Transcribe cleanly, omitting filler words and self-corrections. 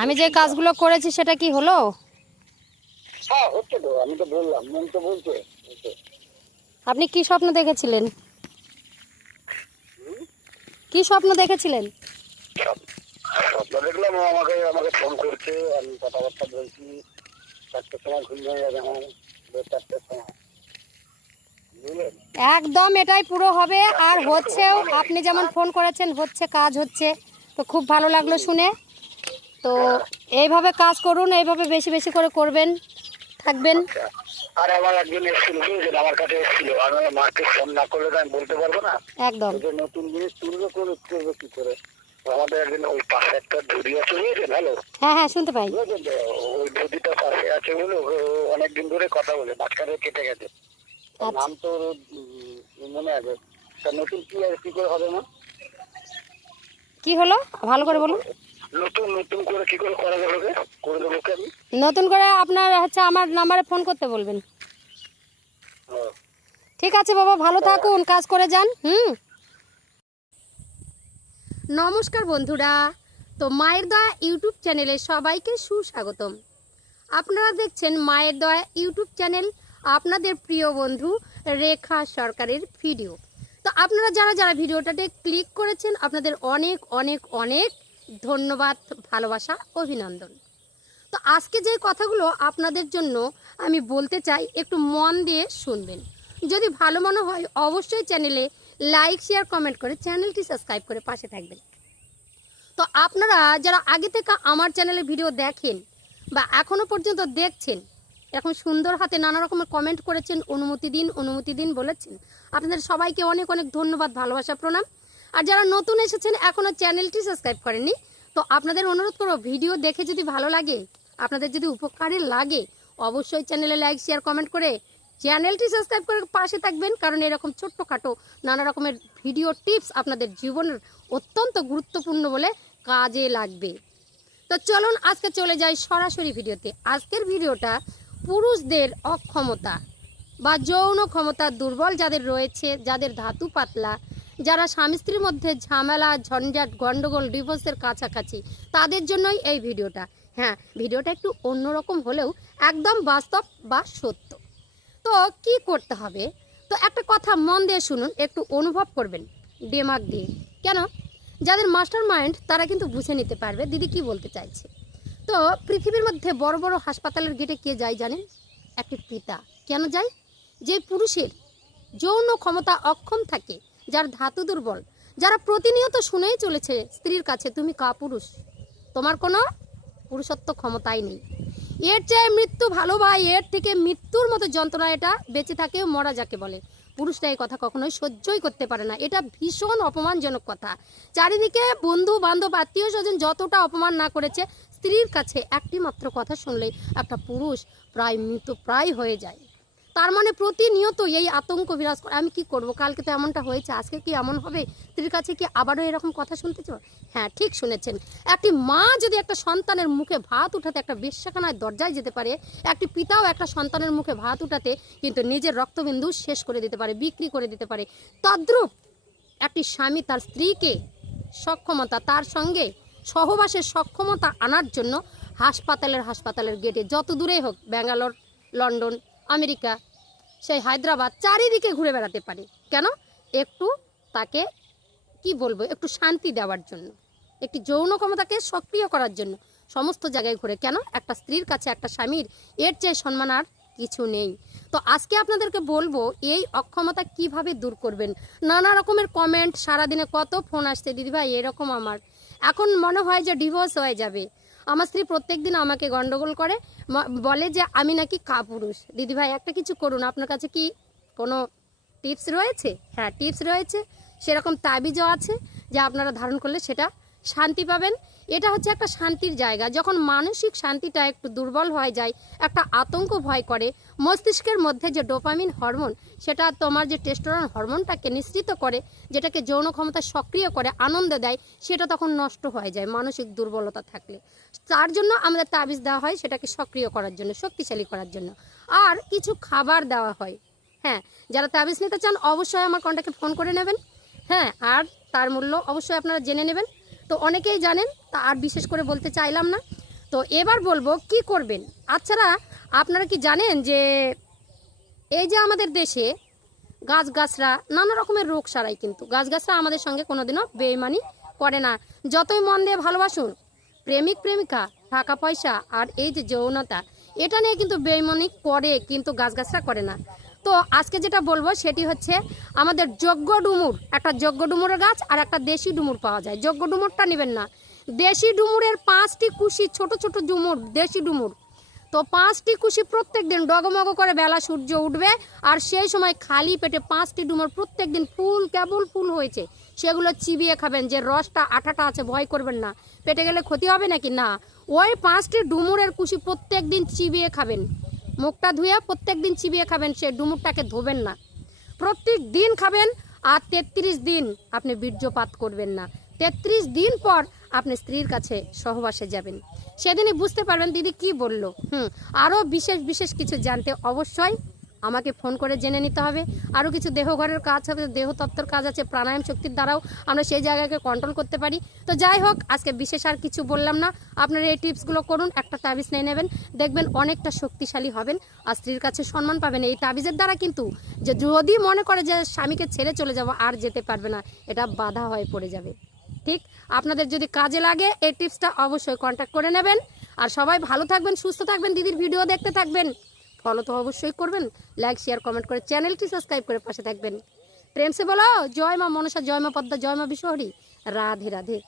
আমি যে কাজগুলো করেছি সেটা কি হলো? হ্যাঁ হচ্ছে তো, আমি তো বললাম, মন তো বলছে হচ্ছে। আপনি কি স্বপ্ন দেখেছিলেন? কি স্বপ্ন দেখেছিলেন? স্বপ্ন দেখলাম, ও আমাকে আমাকে ফোন করছে, আমি কথাবার্তা বলছি। 4টার সময় ঘুম ভেঙে যাবে, হ্যাঁ 4টার সময়, বুঝলেন? একদম এটাই পুরো হবে, আর হচ্ছেও। আপনি যেমন ফোন করেছেন হচ্ছে, কাজ হচ্ছে, তো খুব ভালো লাগলো শুনে। তো হ্যাঁ, এইভাবে কাজ করুন, এইভাবে বেশি বেশি করে করবেন, থাকবেন। আচ্ছা। আর আমার একজন এসেছিল, বুঝলেন, আমার কাছে এসেছিল। আমি মাকে ফোন না করলে তো আমি বলতে পারবো না। একদম। ওই যে নতুন জিনিস তুলবে, করবে কি করে? আমাদের একদিন ওই পাশে একটা ধুরি আছে, বুঝেছেন? হ্যালো, হ্যাঁ হ্যাঁ, শুনতে পাই। বুঝেছেন তো? ওই ধুরিটা পাশে আছে বলে অনেকদিন ধরে কথা বলে, মাঝখানে কেটে গেছে। তার আচ্ছা, নাম তো মনে আছে। তা নতুন কি আর কি করে হবে না? কি হলো ভালো করে বলুন। নতুন নতুন করে কি করে করা যাবে? করে দেবো কি আমি? নতুন করে আপনার হচ্ছে আমার নাম্বারে ফোন করতে বলবেন। হ্যাঁ। ঠিক আছে বাবা, ভালো থাকুন, কাজ করে যান। নমস্কার বন্ধুরা, তো মায়ের দয়া ইউটিউব চ্যানেলে সবাইকে সুস্বাগতম। আপনারা দেখছেন মায়ের দয়া ইউটিউব চ্যানেল, আপনাদের প্রিয় বন্ধু রেখা সরকারের ভিডিও। তো আপনারা যারা যারা ভিডিওটাতে ক্লিক করেছেন, আপনাদের অনেক অনেক অনেক ধন্যবাদ, ভালোবাসা, অভিনন্দন। তো আজকে যে কথাগুলো আপনাদের জন্য আমি বলতে চাই, একটু মন দিয়ে শুনবেন। যদি ভালো মনে হয় অবশ্যই চ্যানেলে লাইক, শেয়ার, কমেন্ট করে চ্যানেলটি সাবস্ক্রাইব করে পাশে থাকবেন। তো আপনারা যারা আগে থেকে আমার চ্যানেলে ভিডিও দেখেন বা এখনও পর্যন্ত দেখছেন, এখন সুন্দর হাতে নানা রকমের কমেন্ট করেছেন, অনুমতি দিন বলেছেন, আপনাদের সবাইকে অনেক অনেক ধন্যবাদ, ভালোবাসা, প্রণাম। আর যারা নতুন এসেছেন, এখনও চ্যানেলটি সাবস্ক্রাইব করেননি, তো আপনাদের অনুরোধ করব, ভিডিও দেখে যদি ভালো লাগে, আপনাদের যদি উপকারে লাগে, অবশ্যই চ্যানেলে লাইক, শেয়ার, কমেন্ট করে চ্যানেলটি সাবস্ক্রাইব করে পাশে থাকবেন। কারণ এরকম ছোট্টখাটো নানা রকমের ভিডিও টিপস আপনাদের জীবনের অত্যন্ত গুরুত্বপূর্ণ বলে কাজে লাগবে। তো চলুন আজকে চলে যাই সরাসরি ভিডিওতে। আজকের ভিডিওটা পুরুষদের অক্ষমতা বা যৌন ক্ষমতা দুর্বল যাদের রয়েছে, যাদের ধাতু পাতলা, যারা স্বামী স্ত্রীর মধ্যে ঝামেলা, ঝঞ্ঝাট, গন্ডগোল, ডিভোর্সের কাছাকাছি, তাদের জন্যই এই ভিডিওটা। হ্যাঁ, ভিডিওটা একটু অন্যরকম হলেও একদম বাস্তব বা সত্য। তো কি করতে হবে? তো একটা কথা মন দিয়ে শুনুন, একটু অনুভব করবেন দিমাগ দিয়ে। কেন? যাদের মাস্টার মাইন্ড তারা কিন্তু বুঝে নিতে পারবে দিদি কি বলতে চাইছে। তো পৃথিবীর মধ্যে বড় বড় হাসপাতালের গেটে কে যায় জানেন? একটি পিতা। কেন যায়? যে পুরুষের যৌন ক্ষমতা অক্ষম থাকে, যার ধাতু দুর্বল, যারা প্রতিনিয়ত শুনেই চলেছে স্ত্রীর কাছে, তুমি কাপুরুষ, তোমার কোনো পুরুষত্ব ক্ষমতাই নেই, এর চেয়ে মৃত্যু ভালো, ভাই, এর থেকে মৃত্যুর মতো যন্ত্রণা এটা, বেঁচে থাকেও মরা যাকে বলে। পুরুষরা এই কথা কখনোই সহ্যই করতে পারে না, এটা ভীষণ অপমানজনক কথা। চারিদিকে বন্ধু বান্ধব আত্মীয় স্বজন যতটা অপমান না করেছে, স্ত্রীর কাছে একটি মাত্র কথা শুনলেই একটা পুরুষ প্রায় মৃত প্রায় হয়ে যায়। তার মানে প্রতিনিয়ত এই আতঙ্ক বিরাজ করে, আমি কি করব, কালকে তো এমনটা হয়েছে, আজকে কি এমন হবে, স্ত্রীর কাছে কি আবারও এরকম কথা শুনতে চাও? হ্যাঁ, ঠিক শুনেছেন। একটি মা যদি একটা সন্তানের মুখে ভাত উঠাতে একটা বেশ্যাখানায় দরজায় যেতে পারে, একটি পিতাও একটা সন্তানের মুখে ভাত উঠাতে কিন্তু নিজের রক্তবিন্দু শেষ করে দিতে পারে, বিক্রি করে দিতে পারে। তদ্রূপ একটি স্বামী তার স্ত্রীকে সক্ষমতা, তার সঙ্গে সহবাসের সক্ষমতা আনার জন্য হাসপাতালের গেটে, যত দূরেই হোক, ব্যাঙ্গালোর, লন্ডন, আমেরিকা, সেই হায়দ্রাবাদ, চারিদিকে ঘুরে বেড়াতে পারে। কেন? একটু তাকে কি বলবো, একটু শান্তি দেওয়ার জন্য, একটি যৌন ক্ষমতাকে সক্রিয় করার জন্য সমস্ত জায়গায় ঘুরে। কেন? একটা স্ত্রীর কাছে একটা স্বামীর এর চেয়ে সম্মান আর কিছু নেই। তো আজকে আপনাদেরকে বলবো এই অক্ষমতা কিভাবে দূর করবেন। নানা রকমের কমেন্ট, সারাদিনে কত ফোন আসছে, দিদিভাই এরকম আমার, এখন মনে হয় যে ডিভোর্স হয়ে যাবে, আমার স্ত্রী প্রত্যেক দিন আমাকে গন্ডগোল করে, বলে যে আমি নাকি কাপুরুষ। দিদিভাই একটা কিছু করুন, আপনার কাছে কি কোনো টিপস রয়েছে? হ্যাঁ, টিপস রয়েছে, সেরকম তাবিজও আছে, যা আপনারা ধারণ করলে সেটা শান্তি পাবেন। এটা হচ্ছে একটা শান্তির জায়গা। যখন মানসিক শান্তিটা একটু দুর্বল হয়ে যায়, একটা আতঙ্ক ভয় করে, মস্তিষ্কের মধ্যে যে ডোপামিন হরমোন, সেটা তোমার যে টেস্টোস্টেরন হরমোনটাকে নিঃসৃত করে, যেটাকে যৌন ক্ষমতা সক্রিয় করে, আনন্দ দেয়, সেটা তখন নষ্ট হয়ে যায় মানসিক দুর্বলতা থাকলে। তার জন্য আমাদের তাবিজ দেওয়া হয় সেটাকে সক্রিয় করার জন্য, শক্তিশালী করার জন্য। আর কিছু খাবার দেওয়া হয়। হ্যাঁ, যারা তাবিজ নিতে চান অবশ্যই আমার কন্ট্যাক্টে ফোন করে নেবেন। হ্যাঁ, আর তার মূল্য অবশ্যই আপনারা জেনে নেবেন। তো অনেকেই জানেন, তা আর বিশেষ করে বলতে চাইলাম না। তো এবার বলবো কি করবেন। আচ্ছা, আপনারা কি জানেন যে এই যে আমাদের দেশে গাছগাছরা নানা রকমের রোগ সারায়, কিন্তু গাছগাছরা আমাদের সঙ্গে কোনোদিনও বেইমানি করে না। যতই মন দিয়ে ভালোবাসুন, প্রেমিক প্রেমিকা, টাকা পয়সা আর এই যে যৌনতা, এটা নিয়ে কিন্তু বেইমানি করে, কিন্তু গাছগাছরা করে না। তো আজকে যেটা বলবো সেটি হচ্ছে আমাদের যজ্ঞ ডুমুর, একটা যজ্ঞ ডুমুরের গাছ আর একটা দেশি ডুমুর পাওয়া যায়। যজ্ঞ ডুমুরটা নেবেন না, দেশি ডুমুরের 5টি কুশি, ছোট ছোট ডুমুর, দেশি ডুমুর। তো 5টি কুশি প্রত্যেক দিন ডগমগ করে বেলা সূর্য উঠবে, আর সেই সময় খালি পেটে 5টি ডুমুর প্রত্যেক দিন ফুল, কেবল ফুল হয়েছে, সেগুলো চিবিয়ে খাবেন। যে রসটা আঠাটা আছে, ভয় করবেন না, পেটে গেলে ক্ষতি হবে নাকি, না। ওই 5টি ডুমুরের কুশি প্রত্যেক দিন চিবিয়ে খাবেন, মুখটা ধুয়ে প্রত্যেক দিন চিবিয়ে খাবেন, সেই ডুমুরটাকে ধোবেন না, প্রত্যেক দিন খাবেন। আর 33 দিন আপনি বীর্যপাত করবেন না। 33 দিন পর আপনি স্ত্রীর কাছে সহবাসে যাবেন, সেদিনই বুঝতে পারবেন দিদি কি বললো। আরও বিশেষ বিশেষ কিছু জানতে অবশ্যই আমাকে ফোন করে জেনে নিতে হবে। আরও কিছু দেহঘরের কাজ হবে, দেহতত্ত্বর কাজ আছে, প্রাণায়াম শক্তির দ্বারাও আমরা সেই জায়গাকে কন্ট্রোল করতে পারি। তো যাই হোক, আজকে বিশেষ আর কিছু বললাম না, আপনারা এই টিপসগুলো করুন, একটা তাবিজ নিয়ে নেবেন, দেখবেন অনেকটা শক্তিশালী হবেন আর স্ত্রীর কাছে সম্মান পাবেন। এই তাবিজের দ্বারা কিন্তু যে যদি মনে করে যে স্বামীকে ছেড়ে চলে যাব, আর যেতে পারবে না, এটা বাধা হয়ে পড়ে যাবে। ঠিক, আপনাদের যদি কাজে লাগে এই টিপসটা অবশ্যই কন্ট্যাক্ট করে নেবেন। আর সবাই ভালো থাকবেন, সুস্থ থাকবেন, দিদির ভিডিও দেখতে থাকবেন, ফলো তো অবশ্যই করবেন, লাইক শেয়ার কমেন্ট করে চ্যানেলটি সাবস্ক্রাইব করে পাশে থাকবেন। প্রেম সে বলো জয় মা মনসা, জয় মা পদ্মা, জয় মা বিশ্বহরি, রাধে রাধে।